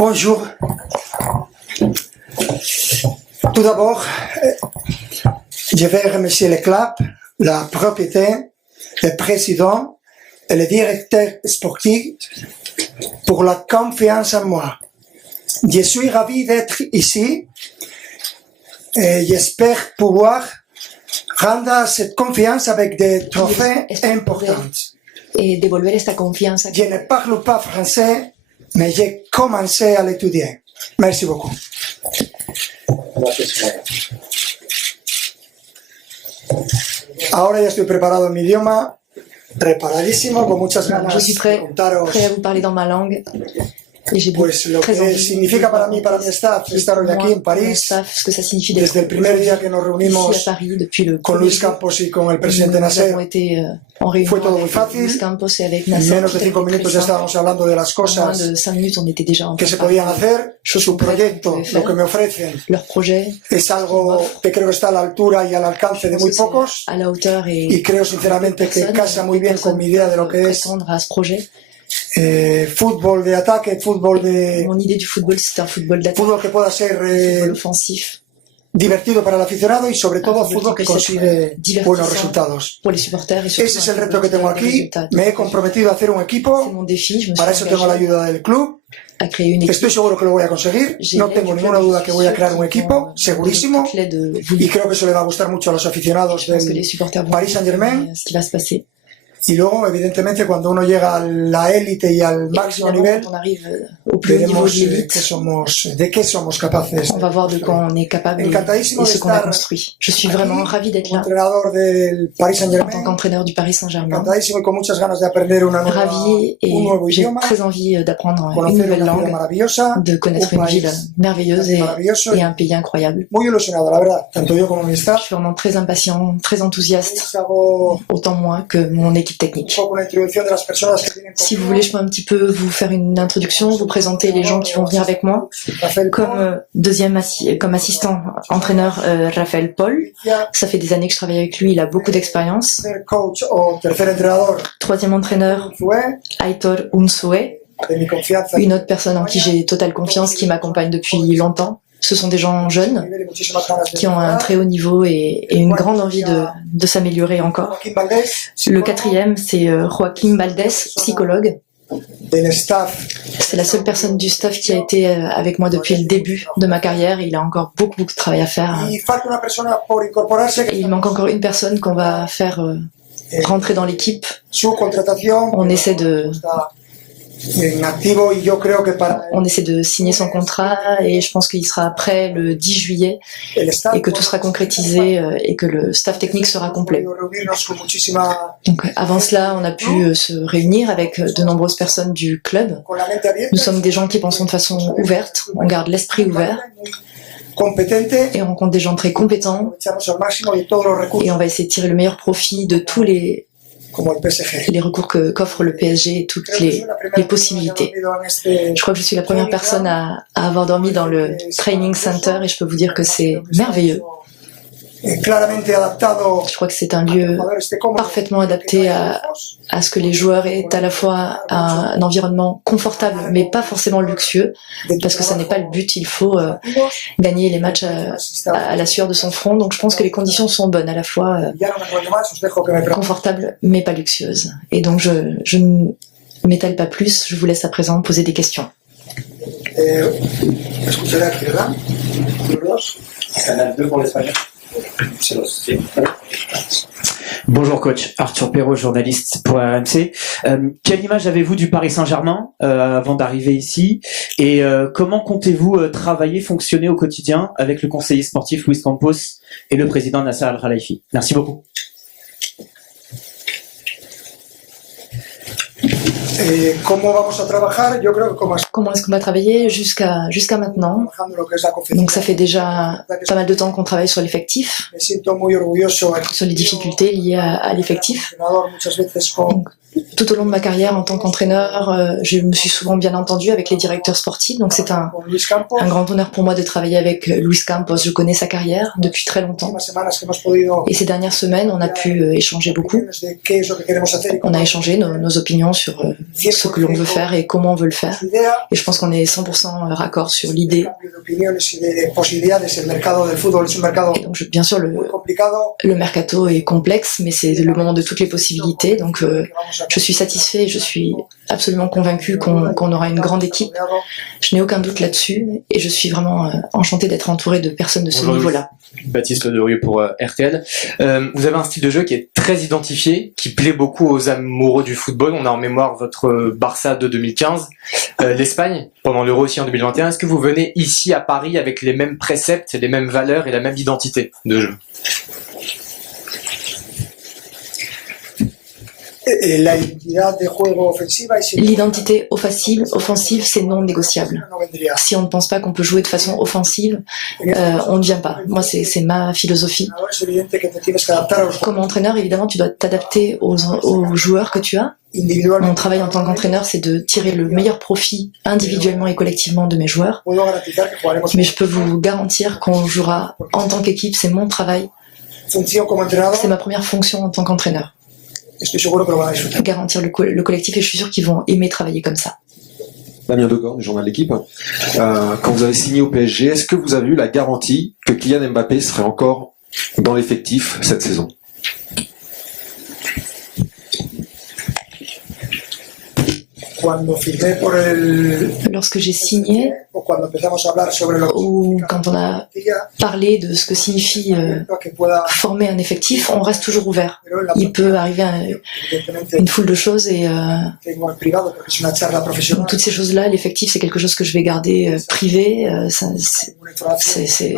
Bonjour. Tout d'abord, je vais remercier le club, la propriété, le président et le directeur sportif pour la confiance en moi. Je suis ravi d'être ici et j'espère pouvoir rendre cette confiance avec des trophées importants. Et devolver esta confianza. Je ne parle pas français, mais j'ai commencé à l'étudier. Merci beaucoup. Ahora ya estoy preparado en mi idioma, preparadísimo, con muchas ganas Je suis prêt de contaros à vous parler dans ma langue. pues lo que significa para mí y para mi staff estar hoy aquí en París, desde el primer día que nos reunimos con Luis Campos y con el presidente Nasser. Fue todo muy fácil, en menos de 5 minutos ya estábamos hablando de las cosas que se podían hacer. Su proyecto, lo que me ofrecen, es algo que creo que está a la altura y al alcance de muy pocos, y creo sinceramente que casa muy bien con mi idea de lo que es fútbol de ataque, fútbol de... Mon idée du football, c'est un football d'attaque, fútbol que pueda ser football offensif, divertido para el aficionado y sobre todo fútbol que consigue buenos resultados. pour les supporters. Ese es el reto que tengo aquí. Me he comprometido a hacer un equipo. Para eso tengo la ayuda del club. Estoy seguro que lo voy a conseguir. No tengo ninguna duda que voy a crear un equipo, segurísimo. Y creo que eso le va a gustar mucho a los aficionados del Paris Saint-Germain. Y luego, evidentemente, cuando uno llega a la élite y al máximo nivel, veremos de qué somos capaces. On va voir de quoi on est capable Encantadísimo et de ce qu'on a estar construit. Je suis vraiment ravi d'être là entrenador del Paris en tant Saint-Germain. qu'entraîneur du Paris Saint-Germain. Encantadísimo y con muchas ganas de aprender un Ravi nuevo et j'ai idioma, très envie d'apprendre une conocer nouvelle una ciudad langue, maravillosa, de connaître une ville merveilleuse et un pays incroyable. muy ilusionado, la verdad, tanto yo como mi Je staff. suis vraiment très impatient, très enthousiaste, Hago autant moi que mon équipe un technique. poco una introducción de las personas que vienen Si vous voulez, je peux un petit peu vous faire une introduction, vous présenter les gens qui vont venir avec moi. Rafael Comme comme assistant entraîneur, Raphaël Paul. Ça fait des années que je travaille avec lui, il a beaucoup d'expérience. tercer coach o tercer entrenador, Troisième entraîneur, fue Aitor Unsoe, de mi confianza. une autre personne en qui j'ai totale confiance, qui m'accompagne depuis longtemps. Ce sont des gens jeunes qui ont un très haut niveau et une grande envie de s'améliorer encore. Joaquín Valdés, Le quatrième, c'est Joaquim Valdés, psychologue. del staff. C'est la seule personne du staff qui a été avec moi depuis le début de ma carrière. Il a encore beaucoup de travail à faire. Y falta una persona por incorporarse Et il manque encore une personne qu'on va faire rentrer dans l'équipe. su contratación. On essaie de En activo y yo creo que para signer son contrat et je pense qu'il sera prêt le 10 juillet el staff et que tout sera concrétisé et que le staff technique sera complet. reunirnos con muchísima, Donc avant cela, on a pu se réunir avec de nombreuses personnes du club. con la mente abierta, Nous sommes des gens qui pensons de façon ouverte, on garde l'esprit ouvert competente, et on rencontre des gens très compétents aprovechamos al máximo de todos los recursos et on va essayer de tirer le meilleur profit de tous les como el PSG. recours qu'offre le PSG et toutes les possibilités. Je crois que je suis la première personne à avoir dormi dans le training center et je peux vous dire que c'est merveilleux. Claramente adaptado Je crois que c'est un lieu parfaitement adapté à ce que les joueurs aient à la fois un environnement confortable mais pas forcément luxueux parce que ça n'est pas le but, il faut gagner les matchs à la sueur de son front, donc je pense que les conditions sont bonnes, à la fois Ya no me enrollo más, os dejo que me preguntéis. confortables mais pas luxueuses. Et donc je ne m'étale pas plus, je vous laisse à présent poser des questions. Escucharé aquí, ¿verdad? Los dos. Canal 2 pour l'espagnol. Bonjour coach, Arthur Perrault, journaliste pour RMC. Quelle image avez-vous du Paris Saint-Germain avant d'arriver ici et comment comptez-vous travailler, fonctionner au quotidien avec le conseiller sportif Luis Campos et le président Nasser Al-Khelaifi? Merci beaucoup. ¿Cómo vamos a trabajar? Yo creo que como Comment est-ce qu'on va travailler jusqu'à maintenant? trabajando lo que es la Donc ça confianza. fait déjà pas mal de temps qu'on travaille sur l'effectif, Me siento muy orgulloso sur les difficultés liées à l'effectif. entrenador muchas veces con Tout au long de ma carrière en tant qu'entraîneur, je me suis souvent bien entendue avec les directeurs sportifs, donc c'est un grand honneur pour moi de travailler avec Luis Campos. Je connais sa carrière depuis très longtemps. Et ces dernières semaines, on a pu échanger beaucoup. On a échangé nos opinions sur ce que l'on veut faire et comment on veut le faire. Et je pense qu'on est 100% raccord sur l'idée. Et donc, bien sûr, le mercato est complexe, mais c'est le moment de toutes les possibilités. Donc, je suis satisfait, je suis absolument convaincu qu'on aura une grande équipe. Je n'ai aucun doute là-dessus et je suis vraiment enchanté d'être entouré de personnes de ce niveau-là. Baptiste Lederieux pour RTL. Vous avez un style de jeu qui est très identifié, qui plaît beaucoup aux amoureux du football. On a en mémoire votre Barça de 2015, l'Espagne pendant l'Euro aussi en 2021. Est-ce que vous venez ici à Paris avec les mêmes préceptes, les mêmes valeurs et la même identité de jeu? L'identité offensive, c'est non négociable. Si on ne pense pas qu'on peut jouer de façon offensive, on ne vient pas. Moi, c'est ma philosophie. Comme entraîneur, évidemment, tu dois t'adapter aux joueurs que tu as. Mon travail en tant qu'entraîneur, c'est de tirer le meilleur profit individuellement et collectivement de mes joueurs. Mais je peux vous garantir qu'on jouera en tant qu'équipe, c'est mon travail. C'est ma première fonction en tant qu'entraîneur. Garantir le collectif et je suis sûr qu'ils vont aimer travailler comme ça. Damien Degorne, du journal L'équipe. Quand vous avez signé au PSG, est-ce que vous avez eu la garantie que Kylian Mbappé serait encore dans l'effectif cette saison? Lorsque j'ai signé, ou quand on a parlé de ce que signifie former un effectif, on reste toujours ouvert. Il peut arriver une foule de choses et toutes ces choses-là, l'effectif, c'est quelque chose que je vais garder privé. C'est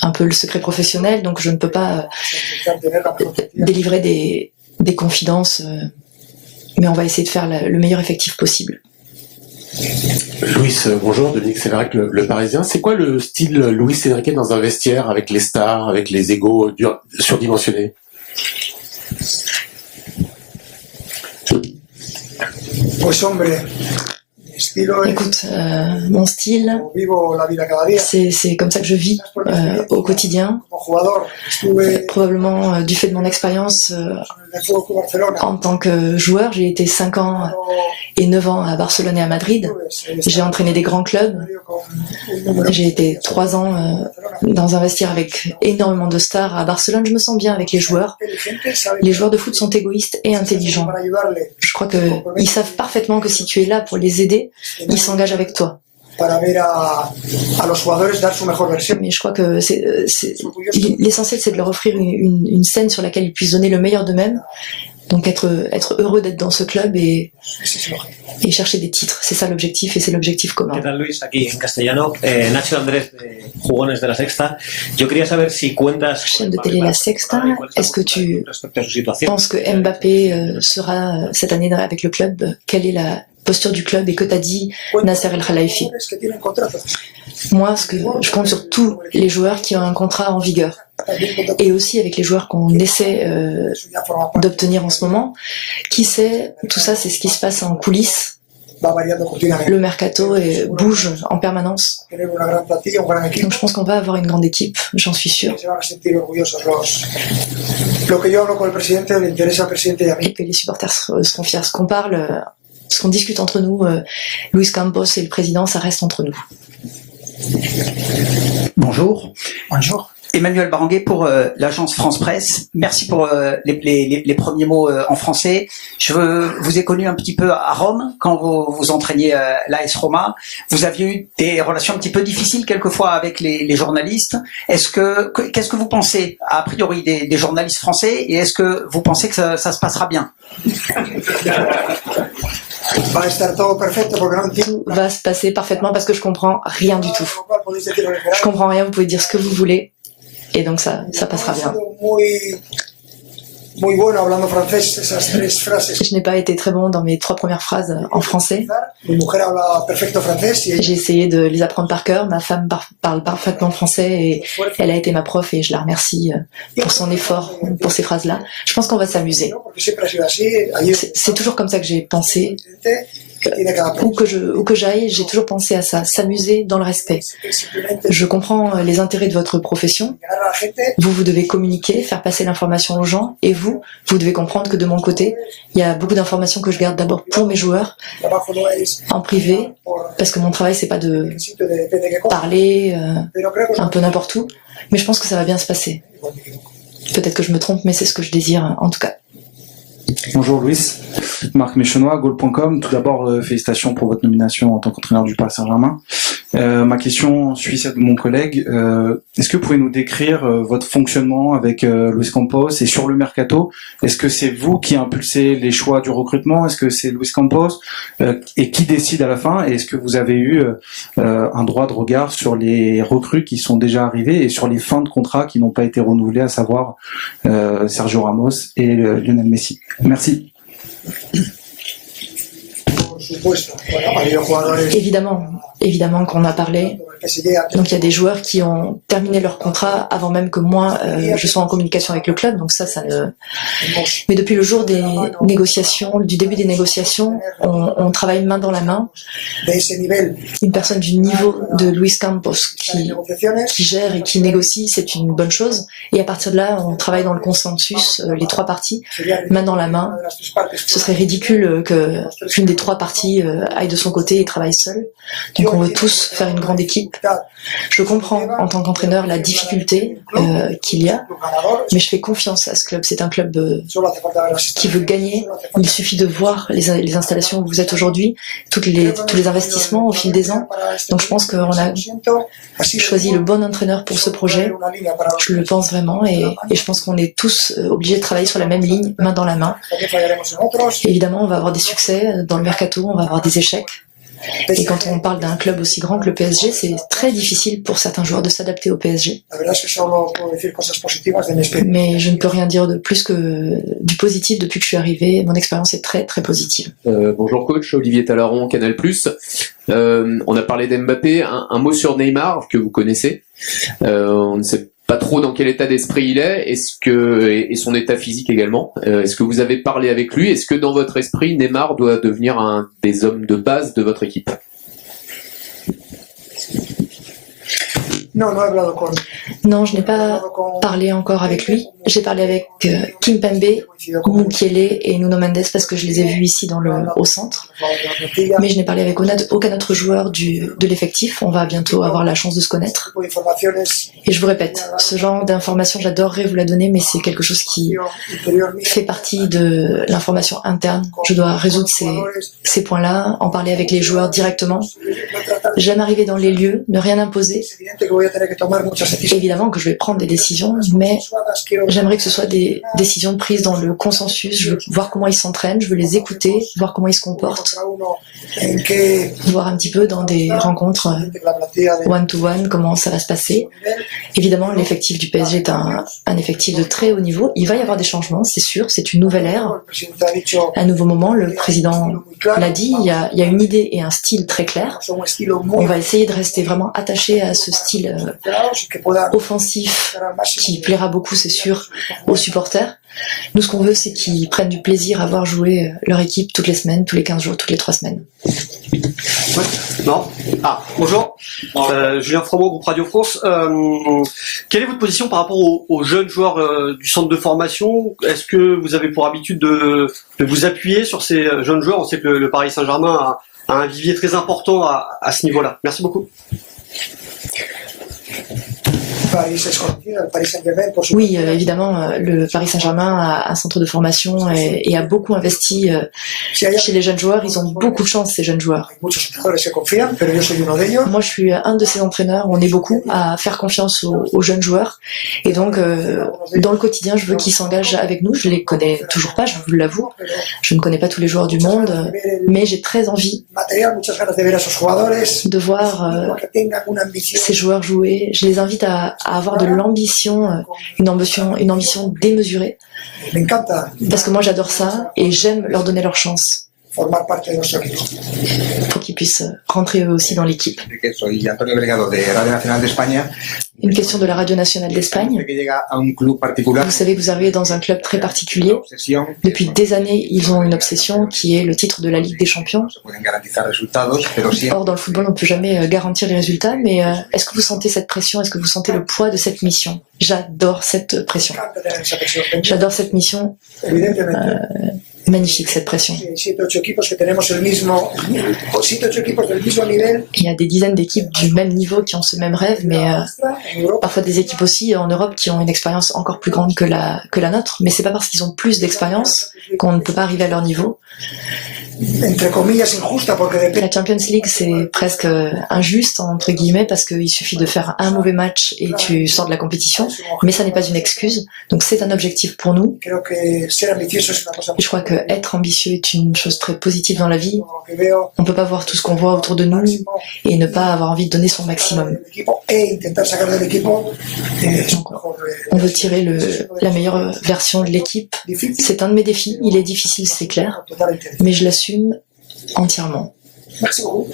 un peu le secret professionnel, donc je ne peux pas délivrer des confidences. Mais on va essayer de faire le meilleur effectif possible. Luis, bonjour, Dominique Séverac, le Parisien. C'est quoi le style Luis Enrique dans un vestiaire avec les stars, avec les égos surdimensionnés? Écoute, mon style, c'est comme ça que je vis au quotidien. Probablement du fait de mon expérience en tant que joueur, j'ai été 5 ans et 9 ans à Barcelone et à Madrid. J'ai entraîné des grands clubs. J'ai été 3 ans dans un vestiaire avec énormément de stars à Barcelone. Je me sens bien avec les joueurs. Les joueurs de foot sont égoïstes et intelligents. Je crois qu'ils savent parfaitement que si tu es là pour les aider, ils s'engagent avec toi. Mais je crois que l'essentiel, c'est de leur offrir une scène sur laquelle ils puissent donner le meilleur d'eux-mêmes. Donc être heureux d'être dans ce club et chercher des titres. C'est ça l'objectif et c'est l'objectif commun. ¿Qué tal, Luis? Aquí en castellano. Nacho Andrés de Jugones de la Sexta. Yo quería saber si cuentas... Chaîne de télé La Sexta, est-ce que tu penses que Mbappé sera cette année avec le club? Quelle est la posture du club et que t'as dit Nasser El Khelaifi? Moi, je compte sur tous les joueurs qui ont un contrat en vigueur et aussi avec les joueurs qu'on essaie d'obtenir en ce moment. Qui sait, tout ça, c'est ce qui se passe en coulisses. Le mercato bouge en permanence. Donc je pense qu'on va avoir une grande équipe, j'en suis sûr. Et que les supporters seront fiers. Ce qu'on parle, ce qu'on discute entre nous, Luis Campos et le président, ça reste entre nous. Bonjour. Bonjour. Emmanuel Baranguet pour l'agence France Presse. Merci pour les premiers mots en français. Je vous ai connu un petit peu à Rome quand vous entraîniez l'AS Roma. Vous aviez eu des relations un petit peu difficiles quelquefois avec les journalistes. Qu'est-ce que vous pensez a priori des journalistes français et est-ce que vous pensez que ça se passera bien? Tout va se passer parfaitement parce que je comprends rien du tout. Je comprends rien, vous pouvez dire ce que vous voulez et donc ça passera bien. muy bueno hablando francés, esas 3 frases. Je n'ai pas été très bon dans mes 3 premières phrases en français. Mi mujer habla perfecto francés y J'ai essayé de les apprendre par cœur. Ma femme parle parfaitement français et elle a été ma prof et je la remercie pour son effort, pour ces phrases-là. Je pense qu'on va s'amuser. C'est toujours comme ça que j'ai pensé. Où que j'aille, j'ai toujours pensé à ça, s'amuser dans le respect. Je comprends les intérêts de votre profession. Vous devez communiquer, faire passer l'information aux gens, et vous devez comprendre que de mon côté, il y a beaucoup d'informations que je garde d'abord pour mes joueurs, en privé, parce que mon travail, c'est pas de parler un peu n'importe où, mais je pense que ça va bien se passer. Peut-être que je me trompe, mais c'est ce que je désire, en tout cas. Bonjour Luis, Marc Méchenois, Goal.com. Tout d'abord, félicitations pour votre nomination en tant qu'entraîneur du Paris Saint-Germain. Ma question suit celle de mon collègue. Est-ce que vous pouvez nous décrire votre fonctionnement avec Luis Campos et sur le mercato? Est-ce que c'est vous qui impulsez les choix du recrutement? Est-ce que c'est Luis Campos? Et qui décide à la fin? Et est-ce que vous avez eu un droit de regard sur les recrues qui sont déjà arrivées et sur les fins de contrat qui n'ont pas été renouvelées, à savoir Sergio Ramos et Lionel Messi? Merci. Évidemment qu'on a parlé. Donc il y a des joueurs qui ont terminé leur contrat avant même que moi je sois en communication avec le club. Donc ça ne. Mais depuis le jour des négociations, du début des négociations, on travaille main dans la main. Une personne du niveau de Luis Campos qui gère et qui négocie, c'est une bonne chose. Et à partir de là, on travaille dans le consensus, les 3 parties, main dans la main. Ce serait ridicule qu'une des 3 parties aille de son côté et travaille seule. Donc on veut tous faire une grande équipe. Je comprends en tant qu'entraîneur la difficulté qu'il y a, mais je fais confiance à ce club. C'est un club qui veut gagner. Il suffit de voir les installations où vous êtes aujourd'hui, tous les investissements au fil des ans. Donc je pense qu'on a choisi le bon entraîneur pour ce projet. Je le pense vraiment et je pense qu'on est tous obligés de travailler sur la même ligne, main dans la main. Évidemment, on va avoir des succès dans le mercato, on va avoir des échecs. Et quand on parle d'un club aussi grand que le PSG, c'est très difficile pour certains joueurs de s'adapter au PSG. Mais je ne peux rien dire de plus que du positif depuis que je suis arrivé. Mon expérience est très très positive. Bonjour coach, Olivier Talaron, Canal+. On a parlé d'Mbappé. Un mot sur Neymar que vous connaissez. On ne sait pas trop dans quel état d'esprit il est, et son état physique également. Est-ce que vous avez parlé avec lui? Est-ce que dans votre esprit, Neymar doit devenir un des hommes de base de votre équipe? Non, je n'ai pas parlé encore avec lui. J'ai parlé avec Kimpembe, Mukiele et Nuno Mendes parce que je les ai vus ici au centre. Mais je n'ai parlé avec aucun autre joueur de l'effectif. On va bientôt avoir la chance de se connaître. Et je vous répète, ce genre d'informations, j'adorerais vous la donner, mais c'est quelque chose qui fait partie de l'information interne. Je dois résoudre ces points-là, en parler avec les joueurs directement. J'aime arriver dans les lieux, ne rien imposer. Évidemment que je vais prendre des décisions, mais j'aimerais que ce soit des décisions prises dans le consensus. Je veux voir comment ils s'entraînent, je veux les écouter, voir comment ils se comportent, voir un petit peu dans des rencontres one-to-one comment ça va se passer. Évidemment, l'effectif du PSG est un effectif de très haut niveau. Il va y avoir des changements, c'est sûr, c'est une nouvelle ère, un nouveau moment. Le président l'a dit, il y a une idée et un style très clair. On va essayer de rester vraiment attaché à ce style offensif qui plaira beaucoup, c'est sûr, aux supporters. Nous, ce qu'on veut, c'est qu'ils prennent du plaisir à voir jouer leur équipe toutes les semaines, tous les 15 jours, toutes les 3 semaines. Non. Ah, bonjour. Julien Froment, groupe Radio France. Quelle est votre position par rapport aux jeunes joueurs du centre de formation? Est-ce que vous avez pour habitude de vous appuyer sur ces jeunes joueurs? On sait que le Paris Saint-Germain a un vivier très important à ce niveau-là. Merci beaucoup. Oui, évidemment, le Paris Saint-Germain a un centre de formation et a beaucoup investi chez les jeunes joueurs. Ils ont beaucoup de chance, ces jeunes joueurs. Moi, je suis un de ces entraîneurs. On est beaucoup à faire confiance aux jeunes joueurs. Et donc, dans le quotidien, je veux qu'ils s'engagent avec nous. Je les connais toujours pas, je vous l'avoue. Je ne connais pas tous les joueurs du monde, mais j'ai très envie de voir ces joueurs jouer. Je les invite à à avoir de l'ambition, une ambition démesurée. Parce que moi j'adore ça et j'aime leur donner leur chance pour qu'ils puissent rentrer eux aussi dans l'équipe. Une question de la Radio Nationale d'Espagne. Vous savez, vous arrivez dans un club très particulier. Depuis des années, ils ont une obsession qui est le titre de la Ligue des Champions. Or, dans le football, on ne peut jamais garantir les résultats, mais est-ce que vous sentez cette pression? Est-ce que vous sentez le poids de cette mission? J'adore cette pression. J'adore cette mission. Magnifique cette pression. Il y a des dizaines d'équipes du même niveau qui ont ce même rêve, mais parfois des équipes aussi en Europe qui ont une expérience encore plus grande que la nôtre. Mais c'est pas parce qu'ils ont plus d'expérience qu'on ne peut pas arriver à leur niveau. La Champions League, c'est presque injuste, entre guillemets, parce qu'il suffit de faire un mauvais match et tu sors de la compétition, mais ça n'est pas une excuse, donc c'est un objectif pour nous. Et je crois que être ambitieux est une chose très positive dans la vie. On ne peut pas voir tout ce qu'on voit autour de nous et ne pas avoir envie de donner son maximum. Donc, on veut tirer la meilleure version de l'équipe. C'est un de mes défis, il est difficile, c'est clair, mais je l'assume entièrement. Merci beaucoup.